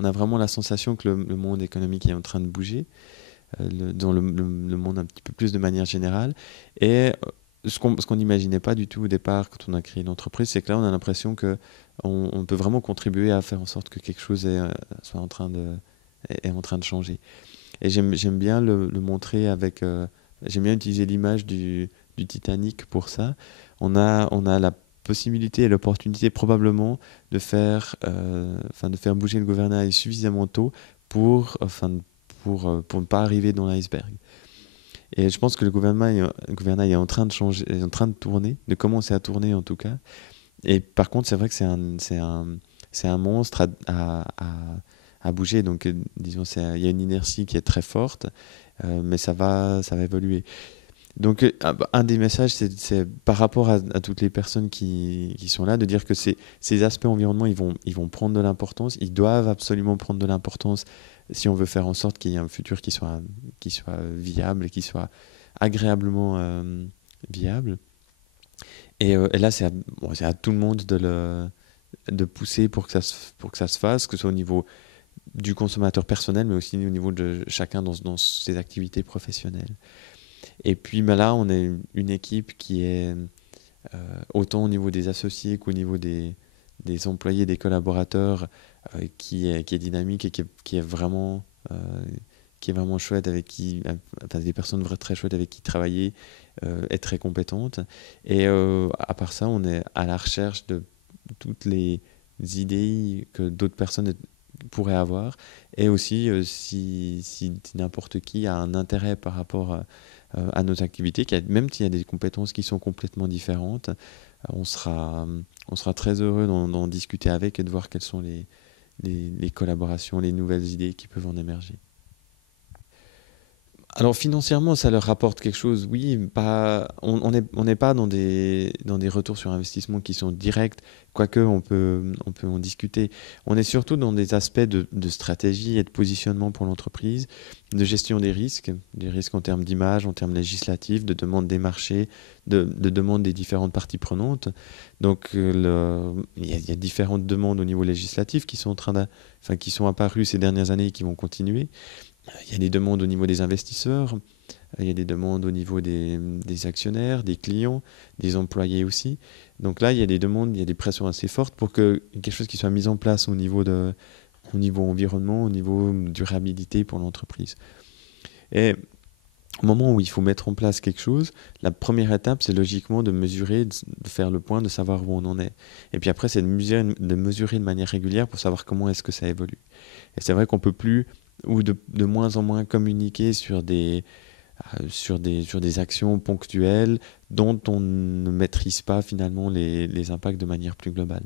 on a vraiment la sensation que le monde économique est en train de bouger, dans le monde un petit peu plus de manière générale. Et ce qu'on n'imaginait pas du tout au départ quand on a créé l'entreprise, c'est que là, on a l'impression que on peut vraiment contribuer à faire en sorte que quelque chose est en train de changer. Et j'aime bien le montrer avec. J'aime bien utiliser l'image du Titanic pour ça. On a la possibilité et l'opportunité probablement de faire bouger le gouvernail suffisamment tôt pour ne pas arriver dans l'iceberg. Et je pense que le gouvernail est en train de changer, est en train de tourner, de commencer à tourner en tout cas. Et par contre, c'est vrai que c'est un monstre à bouger. Donc, disons, il y a une inertie qui est très forte, mais ça va évoluer. Donc, un des messages, c'est par rapport à toutes les personnes qui sont là, de dire que ces aspects environnement, ils vont prendre de l'importance, ils doivent absolument prendre de l'importance si on veut faire en sorte qu'il y ait un futur qui soit viable et qui soit agréablement viable. Et là, c'est à tout le monde de pousser pour que ça se fasse, que ce soit au niveau du consommateur personnel, mais aussi au niveau de chacun dans ses activités professionnelles. Et puis là, on est une équipe qui est autant au niveau des associés qu'au niveau des employés, des collaborateurs, qui est dynamique et qui est vraiment chouette, enfin, des personnes très chouettes avec qui travailler, et très compétentes. Et à part ça, on est à la recherche de toutes les idées que d'autres personnes pourraient avoir, et aussi si n'importe qui a un intérêt par rapport à nos activités, même s'il y a des compétences qui sont complètement différentes, on sera très heureux d'en discuter avec et de voir quelles sont les collaborations, les nouvelles idées qui peuvent en émerger. Alors financièrement, ça leur rapporte quelque chose, oui, pas, on n'est pas dans des retours sur investissement qui sont directs, quoique on peut en discuter. On est surtout dans des aspects de stratégie et de positionnement pour l'entreprise, de gestion des risques en termes d'image, en termes législatifs, de demande des marchés, de demande des différentes parties prenantes. Donc il y a différentes demandes au niveau législatif qui sont apparues ces dernières années et qui vont continuer. Il y a des demandes au niveau des investisseurs, il y a des demandes au niveau des actionnaires, des clients, des employés aussi. Donc là, il y a des demandes, il y a des pressions assez fortes pour que quelque chose qui soit mis en place au niveau environnement, au niveau durabilité pour l'entreprise. Et au moment où il faut mettre en place quelque chose, la première étape, c'est logiquement de mesurer, de faire le point, de savoir où on en est. Et puis après, c'est de mesurer de manière régulière pour savoir comment est-ce que ça évolue. Et c'est vrai qu'on peut plus, ou de moins en moins, communiquer sur des actions ponctuelles dont on ne maîtrise pas finalement les impacts de manière plus globale.